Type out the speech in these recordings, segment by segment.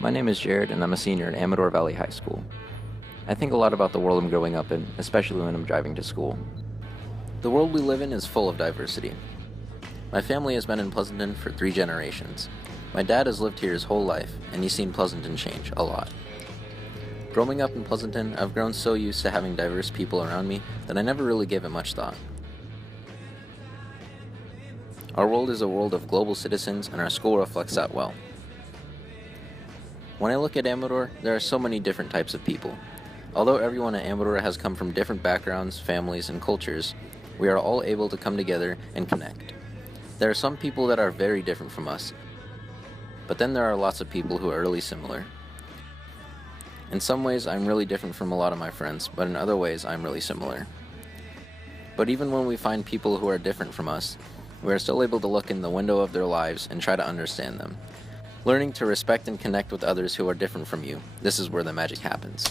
My name is Jared, and I'm a senior at Amador Valley High School. I think a lot about the world I'm growing up in, especially when I'm driving to school. The world we live in is full of diversity. My family has been in Pleasanton for 3 generations. My dad has lived here his whole life, and he's seen Pleasanton change a lot. Growing up in Pleasanton, I've grown so used to having diverse people around me that I never really gave it much thought. Our world is a world of global citizens, and our school reflects that well. When I look at Amador, there are so many different types of people. Although everyone at Amador has come from different backgrounds, families, and cultures, we are all able to come together and connect. There are some people that are very different from us, but then there are lots of people who are really similar. In some ways, I'm really different from a lot of my friends, but in other ways, I'm really similar. But even when we find people who are different from us, we are still able to look in the window of their lives and try to understand them. Learning to respect and connect with others who are different from you, this is where the magic happens.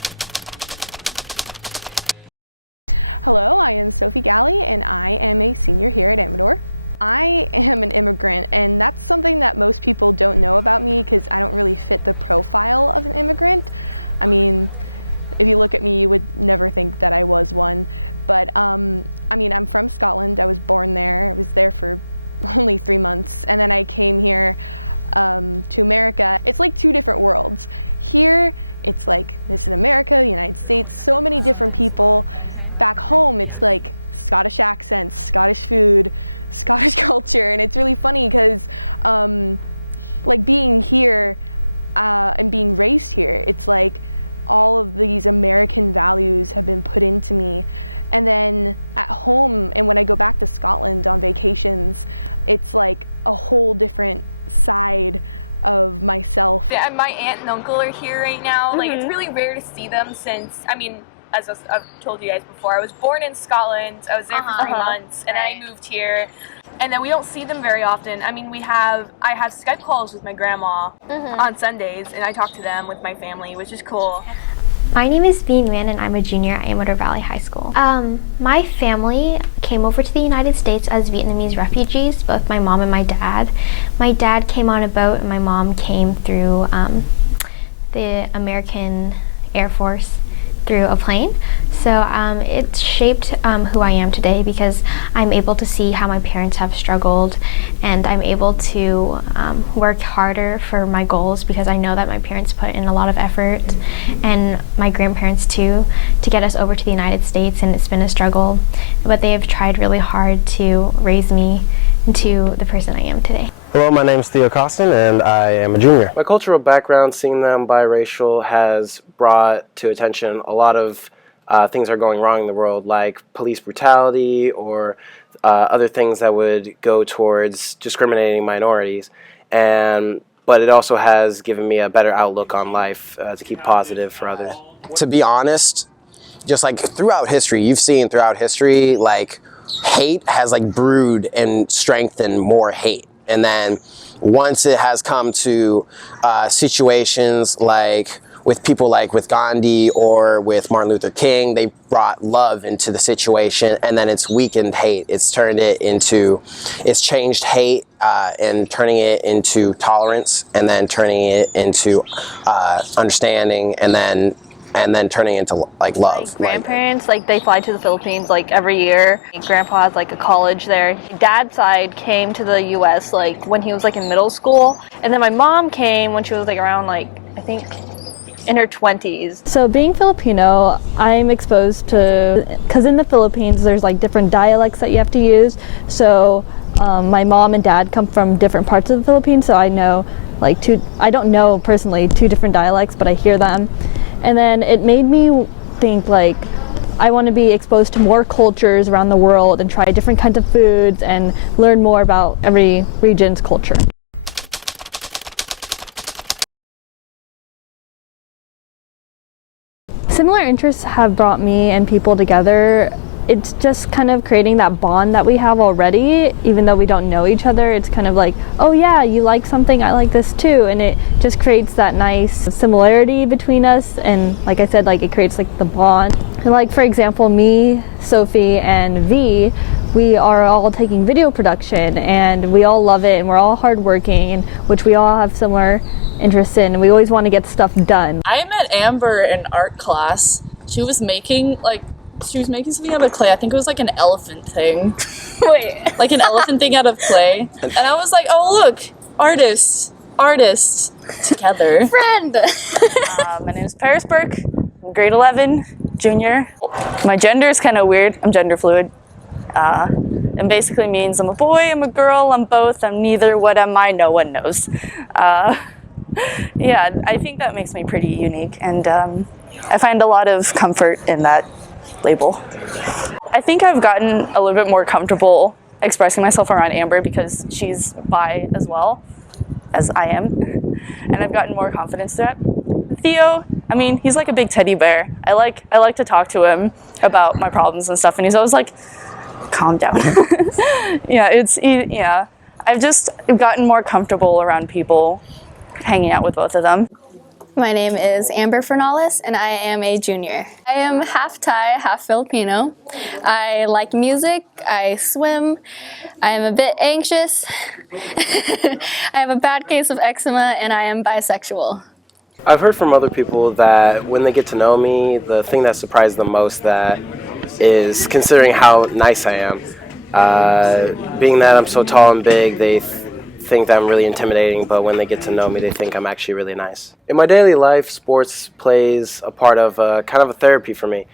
Yeah, my aunt and uncle are here right now. Like, it's really rare to see them since, as I've told you guys before, I was born in Scotland. I was there for 3 months, and then I moved here. And then we don't see them very often. I have Skype calls with my grandma on Sundays, and I talk to them with my family, which is cool. My name is Bean Nguyen, and I'm a junior at Amador Valley High School. My family came over to the United States as Vietnamese refugees, both my mom and my dad. My dad came on a boat, and my mom came through the American Air Force through a plane. So it shaped who I am today, because I'm able to see how my parents have struggled, and I'm able to work harder for my goals, because I know that my parents put in a lot of effort, and my grandparents too, to get us over to the United States, and it's been a struggle, but they have tried really hard to raise me into the person I am today. Hello, my name is Theo Costin, and I am a junior. My cultural background, seeing them biracial, has brought to attention a lot of things are going wrong in the world, like police brutality or other things that would go towards discriminating minorities. But it also has given me a better outlook on life to keep positive for others. To be honest, just like throughout history, you've seen throughout history, like hate has like brewed and strengthened more hate. And then once it has come to situations like with people like with Gandhi or with Martin Luther King, they brought love into the situation, and then it's weakened hate. It's changed hate and turning it into tolerance, and then turning it into understanding, and then turning into like love. My grandparents, they fly to the Philippines every year. My grandpa has a college there. My dad's side came to the U.S. when he was in middle school, and then my mom came when she was around I think in her 20s. So being Filipino, I'm exposed to, because in the Philippines there's different dialects that you have to use. So my mom and dad come from different parts of the Philippines, so I know I don't know personally 2 different dialects, but I hear them. And then it made me think I want to be exposed to more cultures around the world and try different kinds of foods and learn more about every region's culture. Similar interests have brought me and people together. It's just kind of creating that bond that we have already, even though we don't know each other. It's kind of oh yeah, you like something, I like this too, and it just creates that nice similarity between us. And like I said, it creates the bond. And for example, me, Sophie, and V, we are all taking video production, and we all love it, and we're all hardworking, and which we all have similar interested in. We always want to get stuff done. I met Amber in art class. She was making something out of clay. I think it was like an elephant thing. Wait. Like an elephant thing out of clay. And I was like, oh look, artists together. Friend! My name is Paris Burke. I'm grade 11, junior. My gender is kind of weird. I'm gender fluid. It basically means I'm a boy, I'm a girl, I'm both, I'm neither. What am I? No one knows. Yeah, I think that makes me pretty unique, and I find a lot of comfort in that label. I think I've gotten a little bit more comfortable expressing myself around Amber because she's bi as well as I am, and I've gotten more confidence to that. Theo, I mean, he's like a big teddy bear. I like to talk to him about my problems and stuff, and he's always like, calm down. Yeah, I've just gotten more comfortable around people, hanging out with both of them. My name is Amber Fernales, and I am a junior. I am half Thai, half Filipino. I like music, I swim, I am a bit anxious, I have a bad case of eczema, and I am bisexual. I've heard from other people that when they get to know me, the thing that surprised them most is considering how nice I am. Being that I'm so tall and big, they think that I'm really intimidating, but when they get to know me, they think I'm actually really nice. In my daily life, sports plays a part of kind of a therapy for me.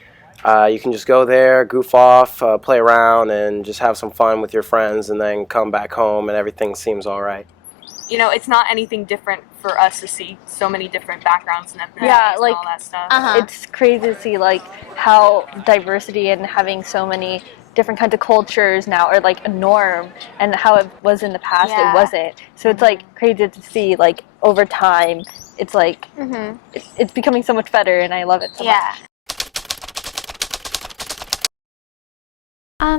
You can just go there, goof off, play around, and just have some fun with your friends, and then come back home and everything seems all right. You know, it's not anything different for us to see so many different backgrounds and ethnicities Yeah, like, and all that stuff. It's crazy to see like how diversity and having so many different kinds of cultures now are like a norm, and how it was in the past it wasn't. So it's like crazy to see like over time it's like it's becoming so much better, and I love it so much.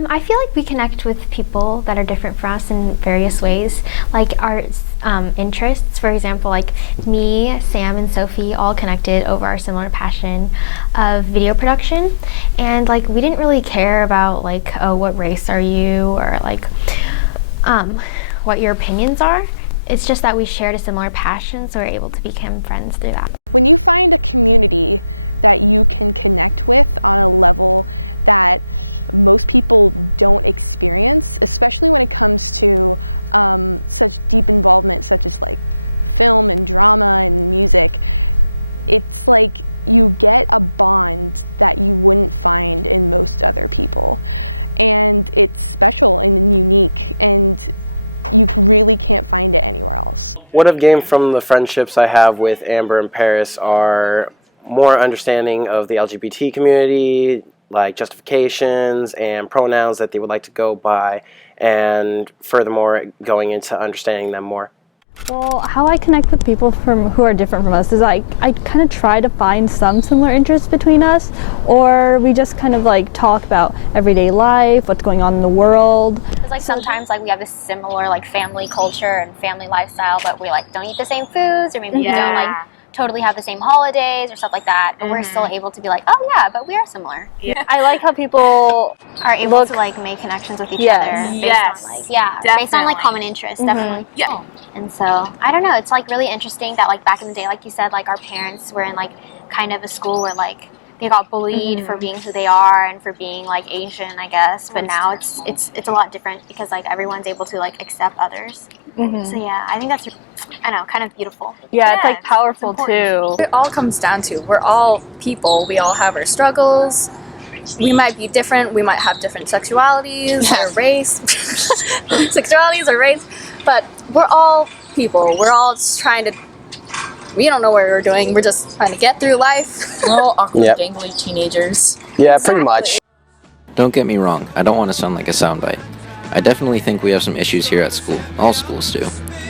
I feel like we connect with people that are different from us in various ways, like our interests. For example, like me, Sam, and Sophie all connected over our similar passion of video production, and like we didn't really care about like, oh, what race are you, or like what your opinions are. It's just that we shared a similar passion, so we're able to become friends through that. What I've gained from the friendships I have with Amber and Paris are more understanding of the LGBT community, like justifications and pronouns that they would like to go by, and furthermore going into understanding them more. Well, how I connect with people who are different from us is I kind of try to find some similar interests between us, or we just kind of like talk about everyday life, what's going on in the world. It's like sometimes like we have a similar like family culture and family lifestyle, but we like don't eat the same foods, or maybe we don't like totally have the same holidays or stuff like that, but we're still able to be like, oh yeah, but we are similar. I like how people are able to like make connections with each other based on like based on like common interests, definitely. Yeah. And so I don't know, it's like really interesting that like back in the day, like you said, like our parents were in like kind of a school where like they got bullied for being who they are and for being like Asian, I guess. But now it's a lot different because like everyone's able to like accept others. So yeah, I think that's, I don't know, kind of beautiful. Yeah, it's like powerful too. It all comes down to we're all people. We all have our struggles. We might be different. We might have different sexualities or race, sexualities or race, but we're all people. We're all just trying to. We don't know what we're doing. We're just trying to get through life. We're all awkward, gangly teenagers. Yeah, pretty much. Don't get me wrong, I don't want to sound like a soundbite. I definitely think we have some issues here at school, all schools do,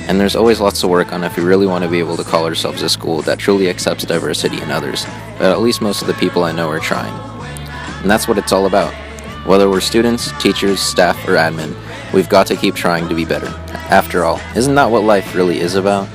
and there's always lots to work on if we really want to be able to call ourselves a school that truly accepts diversity in others, but at least most of the people I know are trying. And that's what it's all about. Whether we're students, teachers, staff, or admin, we've got to keep trying to be better. After all, isn't that what life really is about?